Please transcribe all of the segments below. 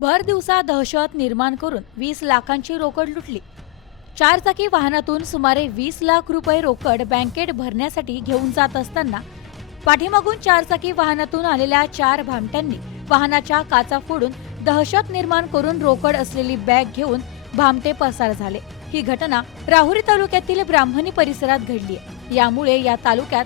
भर दिवसा दहशत निर्माण करून वीस लाखांची रोकड लुटली. चारचाकी वाहनातून सुमारे वीस लाख रुपये रोकड बँकेत भरण्यासाठी घेऊन जात असताना पाठीमागून चारचाकी वाहनातून आलेल्या चार भामट्यांनी वाहनाच्या काचा फोडून दहशत निर्माण करून रोकड असलेली बॅग घेऊन भामटे पसार झाले. ही घटना राहुरी तालुक्यातील ब्राह्मणी परिसरात घडली आहे यामुळे या तालुक्यात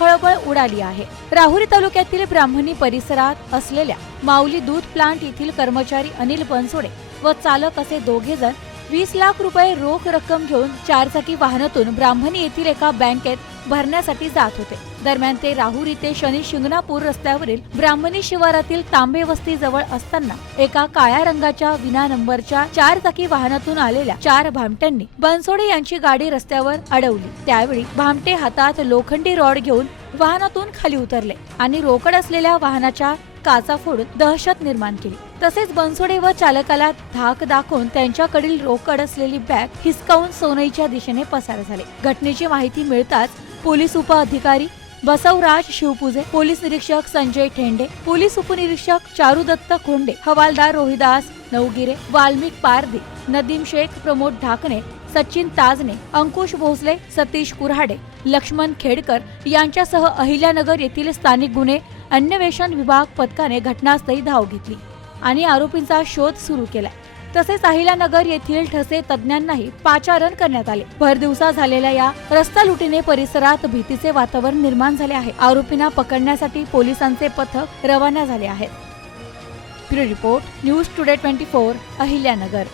खळबळ उडाली आहे. राहुरी तालुक्यातील ब्राह्मणी परिसरात असलेल्या माऊली दूध प्लांट येथील कर्मचारी अनिल बनसोडे व चालक असे दोघे जण वीस लाख रुपये रोख रक्कम घेऊन चारचाकी वाहनातून ब्राह्मणी येथील एका बँकेत भरण्यासाठी जात होते. दरम्यान ते राहुरी ते शनी शिंगणापूर रस्त्यावरील ब्राह्मणी शिवारातील तांबे वस्ती जवळ असताना एका काळ्या रंगाच्या विना नंबरच्या चार चाकी वाहनातून आलेल्या चार भामट्यांनी बनसोडे यांची गाडी रस्त्यावर अडवली. त्यावेळी भामटे हातात लोखंडी रॉड घेऊन वाहनातून खाली उतरले आणि रोकड असलेल्या वाहनाच्या काचा फोडून दहशत निर्माण केली. तसेच बनसोडे व चालकाला धाक दाखवून त्यांच्याकडील रोकड असलेली बॅग हिसकावून सोनईच्या दिशेने पसार झाले. घटनेची माहिती मिळताच पोलीस उप अधिकारी बसवराज शिवपुजे पोलीस निरीक्षक संजय ठेंडे पोलीस उपनिरीक्षक चारुदत्त खोंडे हवालदार रोहिदास नवगिरे वाल्मिक पारदे नदीम शेख प्रमोद ढाकणे सचिन ताजने अंकुश भोसले सतीश कुऱ्हाडे लक्ष्मण खेडकर यांच्यासह अहिल्यानगर येथील स्थानिक गुन्हे अन्वेषण विभाग पथकाने घटनास्थळी धाव घेतली आणि आरोपींचा शोध सुरू केला. तसेच अहिल्यानगर येथील ठसे तज्ज्ञांनाही पाचारण करण्यात आले. भरदिवसा झालेल्या या रस्ता लुटीने परिसरात भीतीचे वातावरण निर्माण झाले आहे. आरोपींना पकडण्यासाठी पोलिसांचे पथक रवाना झाले आहेत. Bureau report news today twenty four Ahilyanagar